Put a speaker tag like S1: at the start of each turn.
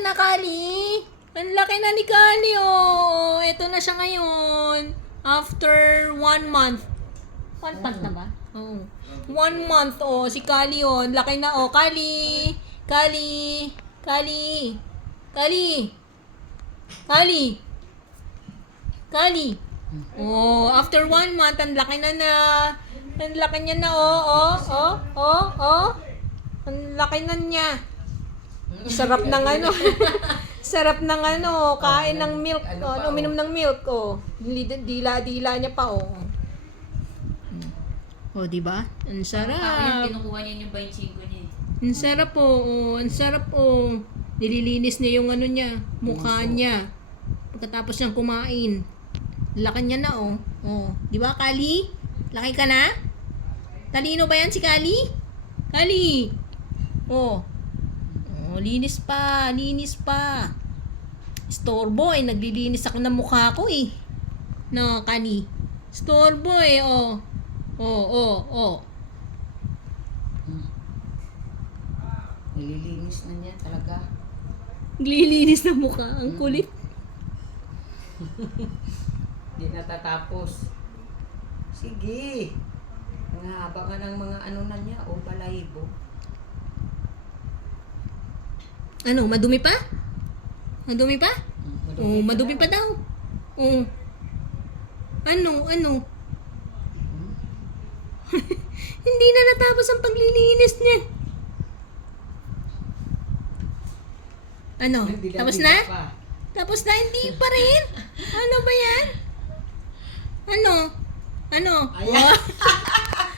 S1: na, Kali. Ang laki na ni Kali, oh. Ito na siya ngayon. After one month. One month na ba? Oo. One month, oh. Si Kali, oh. Ang Laki na, oh. Kali. Kali. Kali. Kali. Kali. Kali. Oh, after one month, ang laki na na. Ang laki niya na, oh, oh, oh, oh, oh. Ang laki na niya. Sarap ng ano. Sarap ng ano, kain ng milk,
S2: Ano
S1: oh,
S2: pa,
S1: ano,
S2: oh.
S1: minom ng milk, oh. Dila- Dila-dila niya pa, oh. Oh, di ba? Ang sarap.
S3: kinukuha niya yung 25 niya. eh.
S1: Ang sarap po, oh. Ang sarap po. Nililinis niya yung ano niya, mukha niya. Pagkatapos niyang kumain. Laki niya na, oh. Oh, di ba, Kali? Laki ka na? Talino ba yan si Kali? Kali! Oh. Oh, linis pa, linis pa. Storbo eh, naglilinis ako ng mukha ko eh. No, Kali. Storbo eh, oh. Oh, oh, oh.
S2: Nililinis na niya talaga.
S1: Naglilinis ng mukha. Ang kulit.
S2: Hindi natatapos. Sige. Ang haba nga ng mga ano na niya, o balahibo.
S1: Ano, madumi pa? Madumi pa? Oh, madumi pa daw. Oh. Ano, ano? Hindi na natapos ang paglilinis niya. Ano? Tapos na?
S2: pa.
S1: Tapos na? Hindi pa rin? Ano ba yan? Ano? Ano?
S2: Ayan.
S1: Oh.